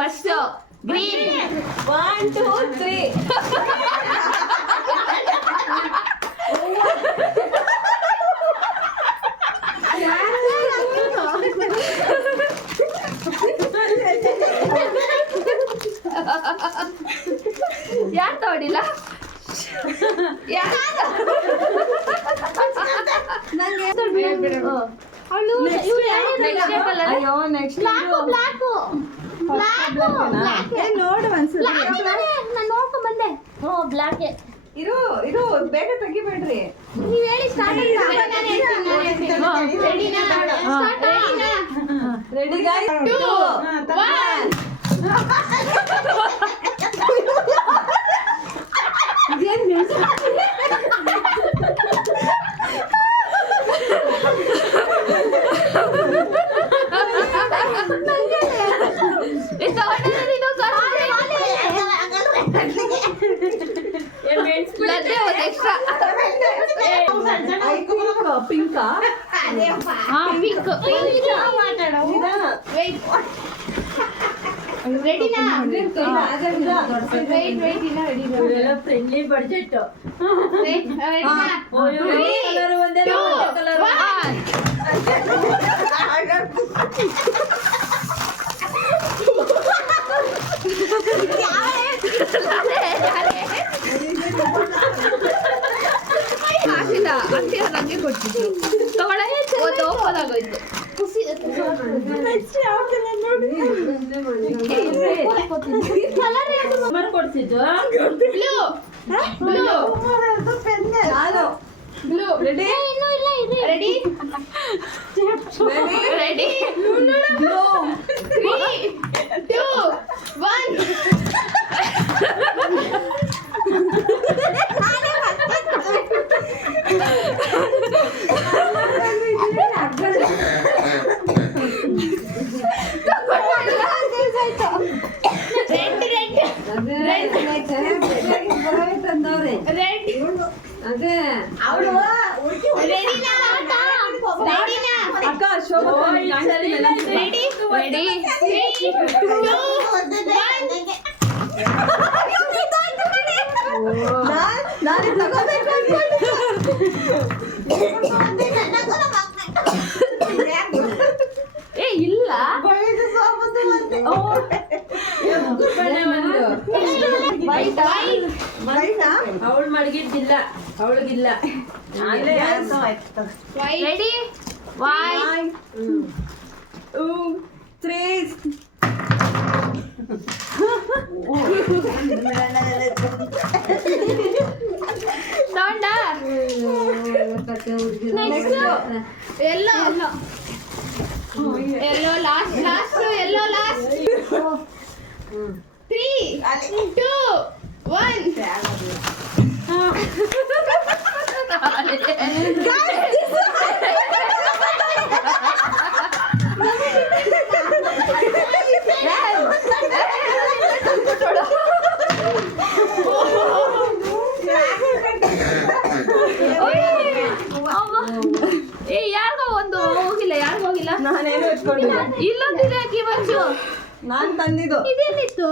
first green 1 2 3 ಯಾರು ತಗೊಂಡಿಲ್ಲ ನೋಡು ಒಂದ್ಸಲ ನೋಡ್ಕೊಂಡ್ ಬಂದೆ ಬ್ಲಾಕ್ ಇರು ಇರು ಬೇಗ ತೆಗಿಬೇಡ್ರಿ ನೀವ್ ಹೇಳಿ ಸ್ಟಾರ್ಟ್ ರೆಡಿ ಗಾಯ್ಸ್ 2 ಪಿಂಕಾ ಫ್ರೆಂಡ್ಲಿ ಬಡ್ಜೆಟ್ ಅಂತೆ ನಂಗೆ ಕೊಟ್ಟಿದ್ರು ತಗೊಳ್ಳೆ ಒಂದು ಓಪನ್ ಆಗೋಯ್ತು ಕೊಡ್ಸಿದ್ದು ರೆಡಿ ರೆಡಿ ರೆಡಿ 3 2 1 ಅಕ್ಕ ಶೋಭಾ ರೆಡಿ ರೆಡಿ ನಾನು ತಗೋಬೇಕು ಏ ಇಲ್ಲ ಅವಳು ಮಡಗಿದ್ದಿಲ್ಲ ಅವಳಿಗಿಲ್ಲ ರೆಡಿ 1 2 3 ತಗೊಂಡ ಎಲ್ಲೋ ಎಲ್ಲೋ ಲಾಸ್ಟ್ ಲಾಸ್ಟ್ ಎಲ್ಲೋ ಲಾಸ್ಟ್ 3 2 ಏ ಯಾರಿಗೋ ಒಂದು ಹೋಗಿಲ್ಲ ಯಾರಿಗೂ ಹೋಗಿಲ್ಲ ನಾನೇನು ಇಟ್ಕೊಂಡಿಲ್ಲ ಇಲ್ಲೊಂದಿದೆ ಅಕ್ಕಿ ಬಂಚು ನಾನ್ ತಂದಿದ್ದು ಇದೇನಿತ್ತು